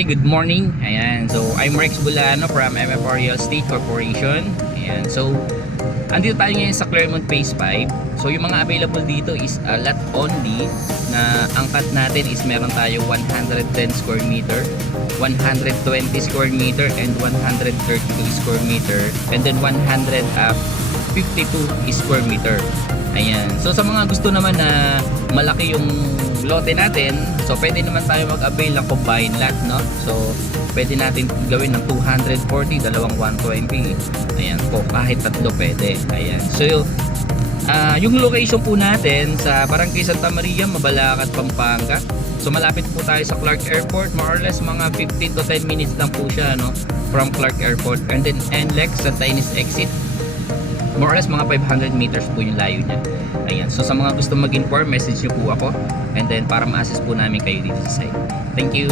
Hi, good morning. Ayan. So, I'm Rex Bulano from MFR Real Estate Corporation. Ayan. So, andito tayo ngayon sa Claremont Phase 5. So, yung mga available dito is a lot only na angkat natin is meron tayo 110 square meter, 120 square meter, and 132 square meter, and then 152 square meter. Ayan. So, sa mga gusto naman na malaki yung lote natin, so pwede naman tayo mag-avail ng combined lot, no? So pwede natin gawin ng 240, dalawang 120. Ayan po, kahit tatlo pwede. Ayan. So yung location po natin sa Barangay Santa Maria, Mabalacat, Pampanga. So malapit po tayo sa Clark Airport, more or less mga 15 to 10 minutes lang po siya, no? From Clark Airport. And then NLEX, Santa Ynez exit, more or less mga 500 meters po yung layo niya. Ayan. So sa mga gusto mag-inform, message nyo po ako, and then para ma-assist po namin kayo dito sa site. Thank you.